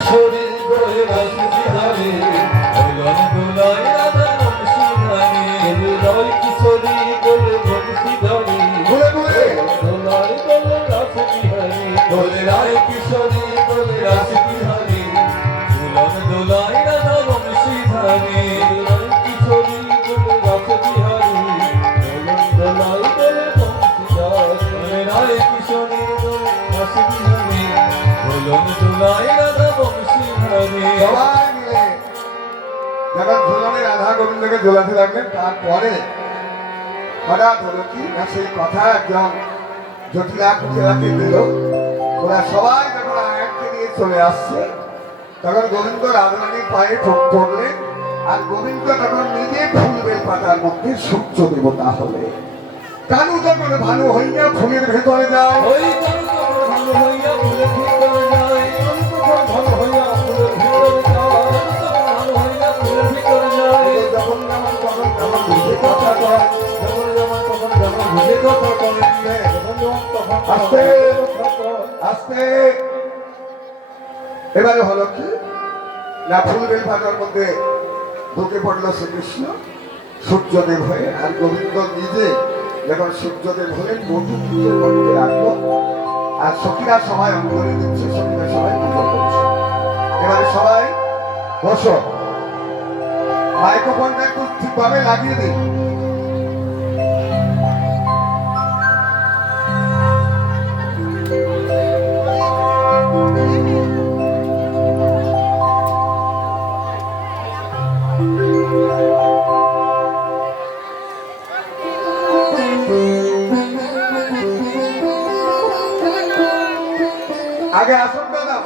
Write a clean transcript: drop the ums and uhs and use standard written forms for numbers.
শরীর করে রাশি হারে দোলন দোলায় রাধা বংশীধারে হৃদয় কিশোরী বলে বংশী ধরে দোলায় দোলে রাশি বিহারে দোলে রায় কিশোরী বলে রাশি বিহারে দোলন দোলায় রাধা বংশীধারে কিশোরী বলে রাশি বিহারে দোলন দোলায় দোলে বংশীধারে রায় কিশোরী বলে রাশি বিহারে দোলন দোলায় রাধা বংশীধারে। সবাই মিলে যখন দুজনে রাধা গোবিন্দকে দোলাতে লাগলেন তারপরে হঠাৎ হলো কি না সেই কথা একজন জটিলা কুটিলাকে দিল। ওরা সবাই যখন আয়াতকে নিয়ে চলে আসছে তখন গোবিন্দ রাধারানীর পায়ে ঠোক পড়লেন আর গোবিন্দ তখন নিজে ফুলবের পাতার মধ্যে সূর্য দেবতা হলে কানু তখন ভালো হইয়া ফুলের ভেতরে যায় ওই কানু তখন ভালো হইয়া ফুলের ভিতরে যায় কানু তখন ভালো হইয়া ফুলের ভিতরে যায় ভালো হইয়া ফুলের ভিতরে যায় যখন যেমন তখন তেমন বুঝে কথা কয় যখন যেমন তখন যেমন ভুলে কথা করে যখন যেমন তখন আস্তে আস্তে এবারে হলো কি না ফুলবেল পাতার মধ্যে ঢুকে পড়লো শ্রীকৃষ্ণ সূর্যদেব হয়ে আর গোবিন্দ নিজে যখন সূর্যদেব হলেন মধুপুজো করতে রাখলো আর সখীরা সবাই অঙ্গনে দিচ্ছে সখীরা সবাই পুজো করছে। এবারে সবাই বসো মাইক্রোফোনটা একটু ঠিকভাবে লাগিয়ে দিন। আগে আসুন দাদা